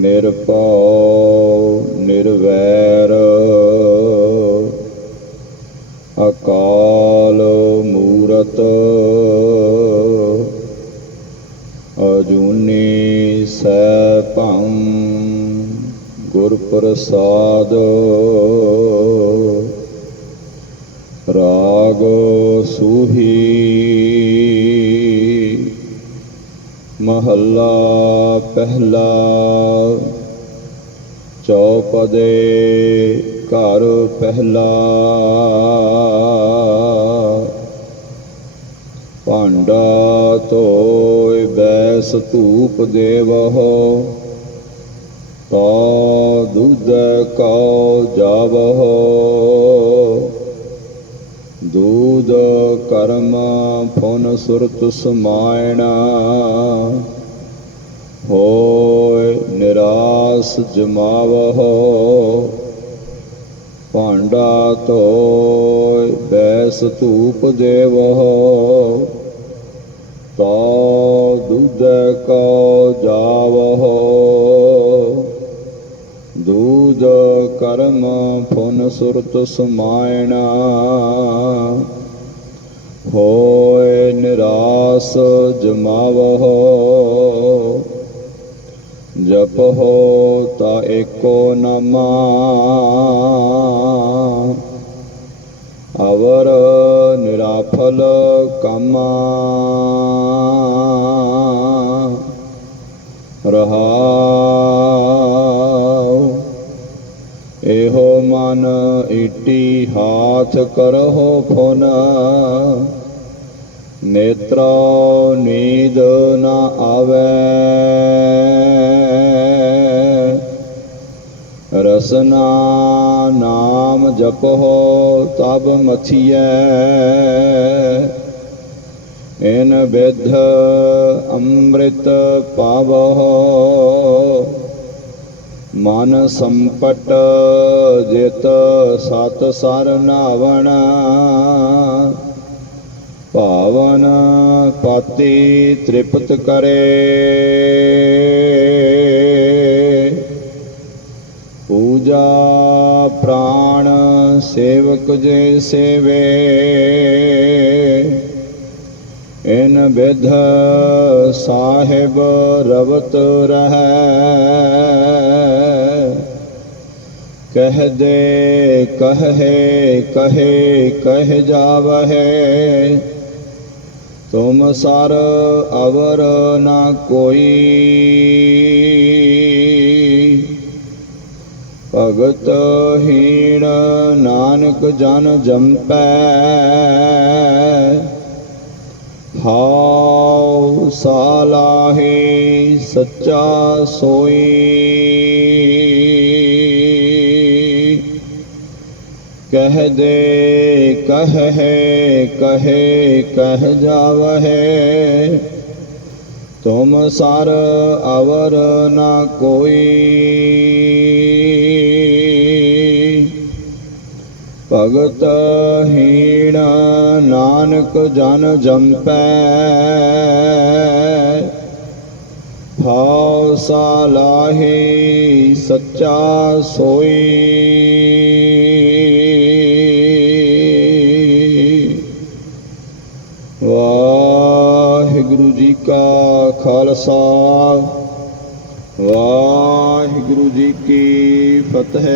ਨਿਰਭਉ ਨਿਰਵੈਰ। ਅਕਾਲ ਮੂਰਤ ਅਜੂਨੀ ਸੈਭੰ ਗੁਰ ਪ੍ਰਸਾਦ ਰਾਗ ਸੁਹੀ ਮਹੱਲਾ ਪਹਿਲਾ ਚੌਪਦੇ ਘਰ ਪਹਿਲਾ ਭਾਂਡਾ ਧੋਇ ਬੈਸ ਧੂਪ ਦੇਵਹੁ ਤਾ ਦੁਧ ਕਉ ਜਾਵਹੁ। ਦੂਧ ਕਰਮ, ਫੁਨ, ਸੁਰਤ, ਸਮਾਇਣਾ। ਹੋਇ ਨਿਰਾਸ ਜਮਾਵਹੁ, ਭਾਂਡਾ ਤੋਇ ਬੈਸ ਧੂਪ ਦੇਵਹੁ। ਤਾ ਦੁਧ ਕਉ ਜਾਵਹੁ ਕਰਮ ਫੁਨ ਸੁਰਤ ਸਮਾਇਣਾ। ਹੋਇ ਨਿਰਾਸ ਜਮਾਵਹੁ ਹੋ ਤਾ ਏਕੋ ਨਾਮਾ। ਅਵਰ ਨਿਰਾਫਲ ਕਾਮਾ। ਰਹਾਉ ਇਹੋ ਮਨ ਹਾਥ ਕਰਹੁ ਫੁਨ। ਨੇਤਰਾ ਨੀਦ ਨਾ ਆਵੈ। ਰਸਨਾ ਨਾਮ ਜਪਹੁ ਤਬ ਮਥੀਐ। ਇਨ ਵਿਧ ਅੰਮ੍ਰਿਤ ਪਾਵਹੁ। ਮਨ ਸੰਪਟ ਜਿਤ ਸਤ ਸਰ ਨਾਵਣ। ਭਾਵਨ ਪਾਤੀ ਤ੍ਰਿਪਤ ਕਰੇ। ਪੂਜਾ ਪ੍ਰਾਣ ਸੇਵਕ ਜੇ ਸੇਵੇ। ਇਨ ਵਿਧ ਸਾਹਿਬ ਰਵਤ ਰਹੈ। ਕਹਿ ਦੇ ਕਹੇ ਕਹੇ, ਕਹਿ ਜਾਵਹਿ। ਤੁਮ ਸਰ ਅਵਰ ਨਾ ਕੋਈ। ਭਗਤ ਹੀਣ ਨਾਨਕ ਜਨ ਜੰਪੈ। ਹਾਉ ਸਾਲਾਹੇ ਸੱਚਾ ਸੋਈ। ਕਹਿ ਦੇ, ਕਹੇ ਕਹੇ, ਕਹਿ ਜਾਵਹਿ। ਤੁਮ ਸਰ ਅਵਰ ਨਾ ਕੋਈ। ਭਗਤ ਹੀਣ ਨਾਨਕ ਜਨ ਜੰਪੈ। ਭਾਉ ਸਾਲਾਹੀ ਸੱਚਾ ਸੋਈ। ਵਾਹਿਗੁਰੂ ਜੀ ਕਾ ਖਾਲਸਾ। ਵਾਹਿਗੁਰੂ ਜੀ ਕੀ ਫਤਿਹ।